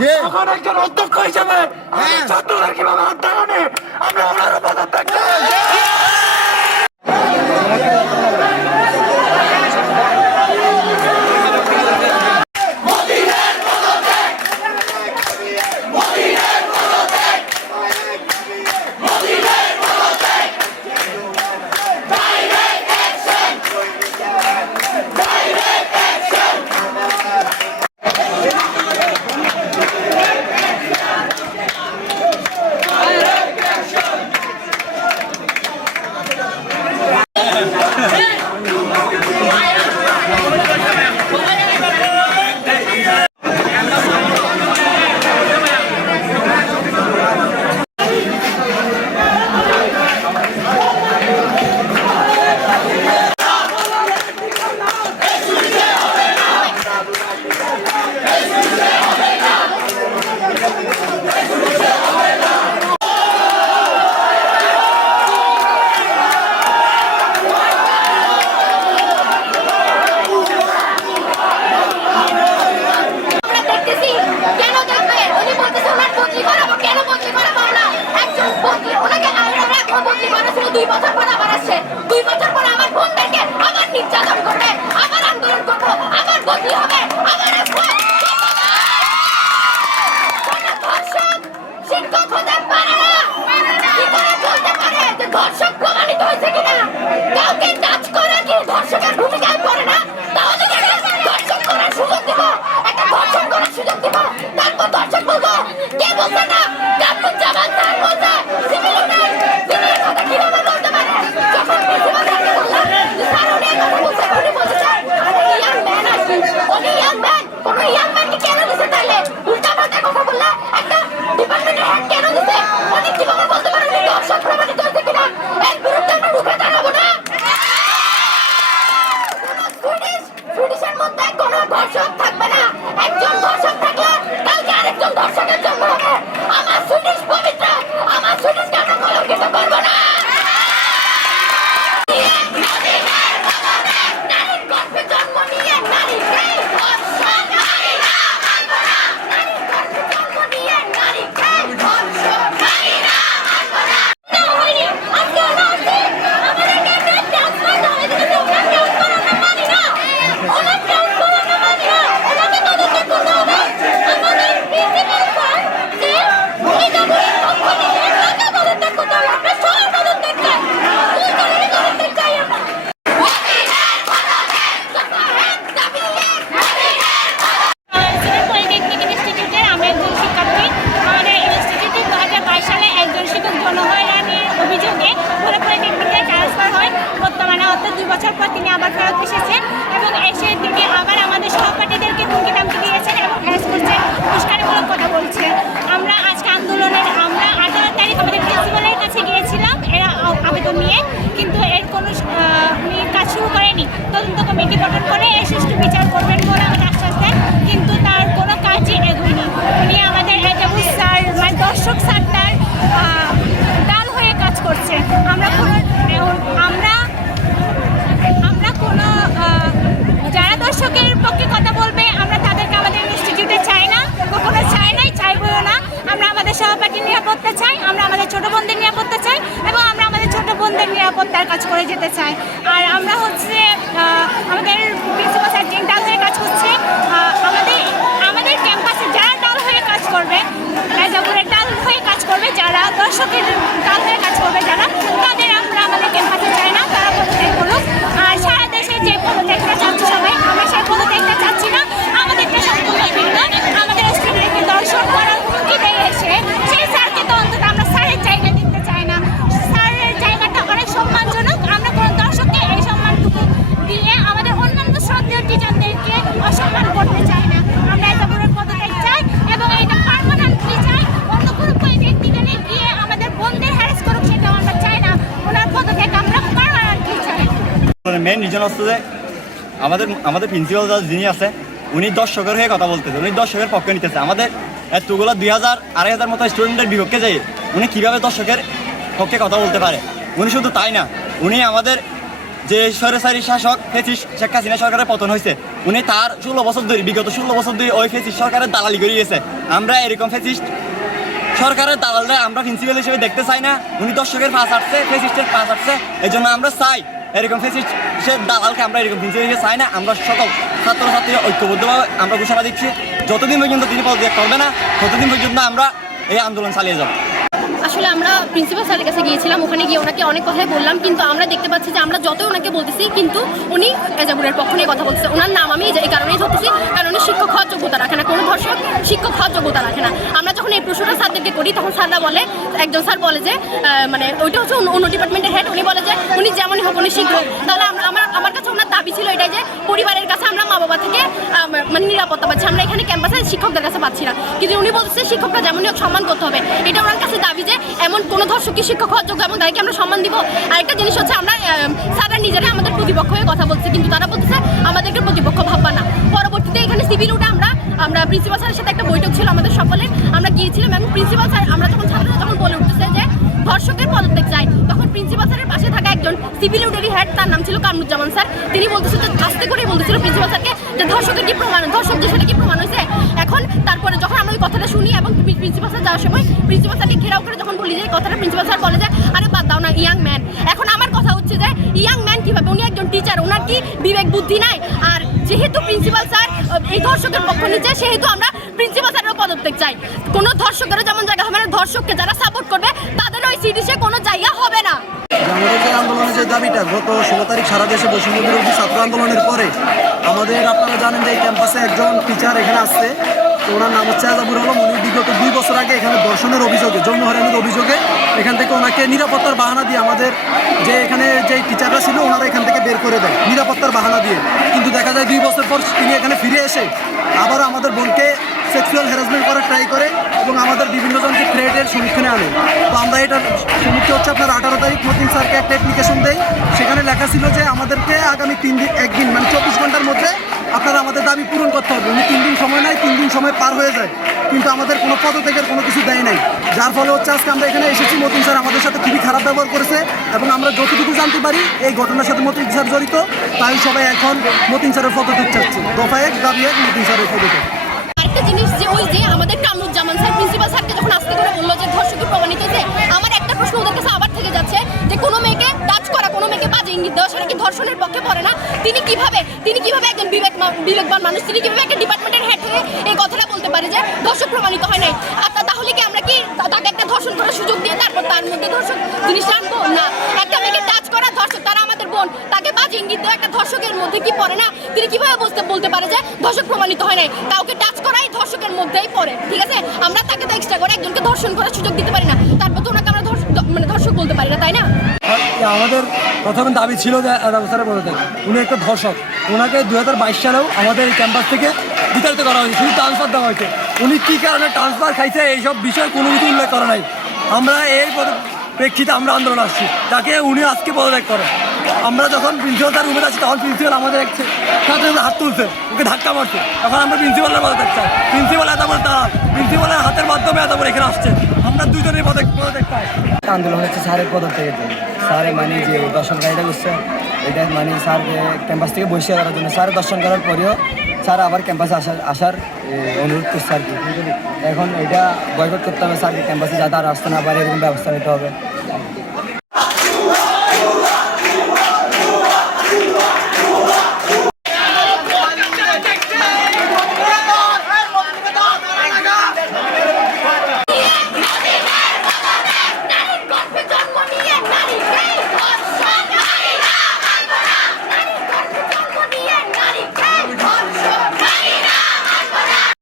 তখন একজন অধ্যক্ষ হিসেবে হ্যাঁ। ছাত্ররা কীভাবে হাত আমি ওনার পদত্যাগ দিবা বছর পর তিনি আবার ফেরত এসেছেন এবং এসে তিনি আবার আমাদের সহপাঠীদেরকে হুমকি দিয়েছেন এবং হ্যাস করছেন পুরস্কারমূলক কথা বলছেন করতে চাই, আমরা আমাদের ছোট বোনদের নিরাপত্তা করতে চাই এবং আমরা আমাদের ছোট বোনদের নিরাপত্তার কাজ করে যেতে চাই। আর আমরা হচ্ছে আমাদের মানে মেন রিজন হচ্ছে যে আমাদের আমাদের প্রিন্সিপাল যিনি আছে, উনি দর্শকের হয়ে কথা বলতেছে, উনি দর্শকের পক্ষে নিতেছে। আমাদের এতগুলো দুই হাজার, আড়াই হাজার মতো স্টুডেন্টের বিপক্ষে যাই উনি কীভাবে দর্শকের পক্ষে কথা বলতে পারে, উনি শুধু তাই না, উনি আমাদের যে সরেসারি শাসক ফেসি শেখ হাসিনা সরকারের পতন হয়েছে, উনি তার ষোলো বছর ধরে, বিগত ষোলো বছর ধরে ওই ফেসিস সরকারের দালালি করে গেছে। আমরা এরকম ফেসিস্ট সরকারের দালালরা আমরা প্রিন্সিপাল হিসেবে দেখতে চাই না, উনি দর্শকের পাশ আসছে ফেসিস্টের পাশ আসছে এই জন্য আমরা চাই এরকম ফেসিস্ট সে দালালকে আমরা এরকম প্রিন্সিপাল হিসেবে চাই না, আমরা সকল ছাত্রছাত্রী ঐক্যবদ্ধভাবে আমরা ঘোষণা দিচ্ছি, যতদিন পর্যন্ত তিনি পদত্যাগ করবে না, ততদিন পর্যন্ত আমরা এই আন্দোলন চালিয়ে যাব। আসলে আমরা প্রিন্সিপাল স্যারের কাছে গিয়েছিলাম, ওখানে গিয়ে ওনাকে অনেক কথাই বললাম, কিন্তু আমরা দেখতে পাচ্ছি যে আমরা যতই ওনাকে বলতেছি, কিন্তু উনি এজাবুরের পক্ষ নিয়ে কথা বলতেছে। ওনার নাম আমি এই কারণেই ধরতেছি, কারণ উনি শিক্ষক হওয়ার যোগ্যতা রাখে না। কোনো ধর্ষক শিক্ষক হওয়ার যোগ্যতা রাখে না। আমরা যখন এই প্রশ্নটা স্যারদেরকে করি, তখন স্যাররা বলে, একজন স্যার বলে যে মানে ওইটা হচ্ছে অন্য- ডিপার্টমেন্টের হেড উনি বলে যে, উনি যেমনই হোক, উনি শিক্ষক। তাহলে আমরা আমার কাছে ওনার দাবি ছিল এটাই যে, পরিবারের কাছে আমরা মা বাবা থেকে মানে নিরাপত্তা পাচ্ছি। আমরা এখানে ক্যাম্পাসে শিক্ষকদের কাছে পাচ্ছি না। কিন্তু উনি বলছে শিক্ষকরা যেমনই হোক, সম্মান করতে হবে। এটা ওনার কাছে দাবি যে, এমন কোনো ধর্ষককে শিক্ষক হওয়ার যোগ্য এবং তাদেরকে আমরা সম্মান দিব? আরেকটা জিনিস হচ্ছে, আমরা স্যাররা নিজেরা আমাদের প্রতিপক্ষ হয়ে কথা বলছে কিন্তু তারা বলতেছে, আমাদেরকে প্রতিপক্ষ ভাববা না। পরবর্তীতে এখানে সিভিল উঠে আমরা আমরা প্রিন্সিপাল স্যারের সাথে একটা বৈঠক ছিল আমাদের সকলের আমরা গিয়েছিলাম এবং প্রিন্সিপাল স্যার আমরা যখন ছাত্ররা যখন বলে উঠতেছে যে ধর্ষকের পদত্যাগ চাই, তখন প্রিন্সিপাল স্যারের পাশে থাকা একজন সিভিল উডেরই হেড তার নাম ছিল কামরুজ্জামান স্যার। তিনি বলতেছে যে আস্তে করে বলতেছিল প্রিন্সিপাল স্যারকে যে ধর্ষকের কি প্রমাণ, ধর্ষক যে সেটা কি প্রমাণ হয়েছে? এখন তারপরে যখন আমরা ওই কথাটা শুনি এবং প্রিন্সিপাল স্যার যাওয়ার সময় প্রিন্সিপাল স্যারকে ঘেরাও করে যখন বলি যে কথাটা প্রিন্সিপাল স্যার বলে যে, আরে বাদ দাও না, ইয়াং ম্যান। এখন আমার কথা হচ্ছে যে, ইয়াং ম্যান কীভাবে? উনি একজন টিচার ওনার কি বিবেক বুদ্ধি নাই? আর যেহেতু প্রিন্সিপাল স্যার এই ধর্ষকের পক্ষ নিচ্ছে সেহেতু আমরা প্রিন্সিপাল স্যারেরও পদত্যাগ চাই। কোনো ধর্ষকেরও যেমন জায়গা হবে না ধর্ষককে যারা সাপোর্ট করবে তাদের ওই সিডিসে কোনো জায়গা হবে না। আমাদের আন্দোলনের যে দাবিটা, গত ষোলো তারিখ সারা দেশে বৈষম্য বিরোধী ছাত্র আন্দোলনের পরে, আমাদের আপনারা জানেন যে ক্যাম্পাসে একজন টিচার এখানে আসছে। ওনার নাম হচ্ছে আজাবুর আলম। উনি বিগত দুই বছর আগে এখানে দর্শনের অভিযোগে, যৌন হারানোর অভিযোগে এখান থেকে ওনাকে নিরাপত্তার বাহানা দিয়ে আমাদের যে এখানে যে টিচাররা ছিল, ওনারা এখান থেকে বের করে দেয় নিরাপত্তার বাহানা দিয়ে। কিন্তু দেখা যায় দুই বছর পর তিনি এখানে ফিরে এসে আবার আমাদের বোনকে সেক্সুয়াল হ্যারাসমেন্ট করার ট্রাই করে এবং আমাদের বিভিন্ন জনকে থ্রেটের সম্মুখীনে আনে। তো আমরা এটার সম্মুখীন হচ্ছে আপনার আঠারো তারিখ মতিন স্যারকে একটা অ্যাপ্লিকেশন দেই। সেখানে লেখা ছিল যে আমাদেরকে আগামী তিন দিন, একদিন মানে চব্বিশ ঘণ্টার মধ্যে আপনারা আমাদের দাবি পূরণ করতে হবে। উনি তিন দিন সময় নেয়, তিন দিন সময় পার হয়ে যায়। কিন্তু আমাদের কোনো পদত্যাগের কোনো কিছু দেয় নাই। যার ফলে হচ্ছে আজকে আমরা এখানে এসেছি। মতিন স্যার আমাদের সাথে খুবই খারাপ ব্যবহার করেছে এবং আমরা যতটুকু জানতে পারি এই ঘটনার সাথে মতিন স্যার জড়িত, তাই সবাই এখন মতিন স্যারের পদত্যাগ চাচ্ছে। দফা এক, দাবি এক, মতিন স্যারের পদত্যাগ। ওই যে আমাদের কামরুজ্জামান স্যার প্রিন্সিপাল স্যারকে যখন আসতে করে বলল যে ধর্ষকের প্রমাণিত হয়েছে আমার একটা প্রশ্ন ওদের কাছে আবার থেকে যাচ্ছে, যে কোনো মেয়েকে টাচ করা, কোনো মেয়েকে বাজে ইঙ্গিত দেওয়া সেটা কি ধর্ষণের পক্ষে পড়ে না? তিনি কীভাবে তিনি কীভাবে একজন বিবেক বিবেকবান মানুষ? তিনি কীভাবে একটা ডিপার্টমেন্টের হেড হয়ে এই কথাটা বলতে পারে যে ধর্ষক প্রমাণিত হয় নাই? আর তাহলে কি আমরা কি তাকে একটা ধর্ষণ করার সুযোগ দিয়ে তারপর তার মধ্যে ধর্ষক জিনিস আনব? না। একটা মেয়েকে টাচ করা ধর্ষক, তারা আমাদের বোন। তাকে বাজে ইঙ্গিত দেওয়া একটা ধর্ষকের মধ্যে কি পড়ে না? তিনি কীভাবে বলতে বলতে পারে যে ধর্ষক প্রমাণিত হয় নাই? কাউকে টাচ করাই ধর্ষকের মধ্যেই পড়ে, ঠিক আছে? আমরা তাকে তো এক্সট্রা করে একজনকে ধর্ষণ করার সুযোগ দিতে পারি না। তারপর তো আমরা মানে ধর্ষক বলতে পারি না, তাই না? আমাদের প্রথমে দাবি ছিল যে স্যারের পদত্যাগ উনি একটা ধর্ষক। ওনাকে দু হাজার বাইশ সালেও আমাদের এই ক্যাম্পাস থেকে বিতাড়িত করা হয়েছে, শুধু ট্রান্সফার দেওয়া হয়েছে। উনি কী কারণে ট্রান্সফার খাইছে, এইসব বিষয়ে কোনো কিছু উল্লেখ করা নাই। আমরা এই প্রেক্ষিতে আমরা আন্দোলন আসছি। তাকে উনি আজকে পদত্যাগ করেন। আমরা যখন প্রিন্সিপাল তার রুমে আছি তখন প্রিন্সিপাল আমাদের এক ছাত্রের হাত তুলছে, ওকে ধাক্কা মারছে। তখন আমরা প্রিন্সিপালের পদত্যাগ চাই। প্রিন্সিপাল এত বড় তারা প্রিন্সিপালের হাতের মাধ্যমে এত বড় এখানে আসছে। আমরা পদত্যাগ পদত্যাগ চাই। আন্দোলন হচ্ছে স্যারের পদত্যাগের জন্য। স্যার মানে যে দর্শন গাড়িটা করছে, এটা মানে স্যারকে ক্যাম্পাস থেকে বসে করার জন্য। স্যার দর্শন করার পরেও স্যার আবার ক্যাম্পাসে আসার আসার অনুরোধ করছে আর কি। এখন এটা বয়কট করতে হবে, স্যারকে ক্যাম্পাসে যাতে আর আসতে না পারে, এরকম ব্যবস্থা নিতে হবে।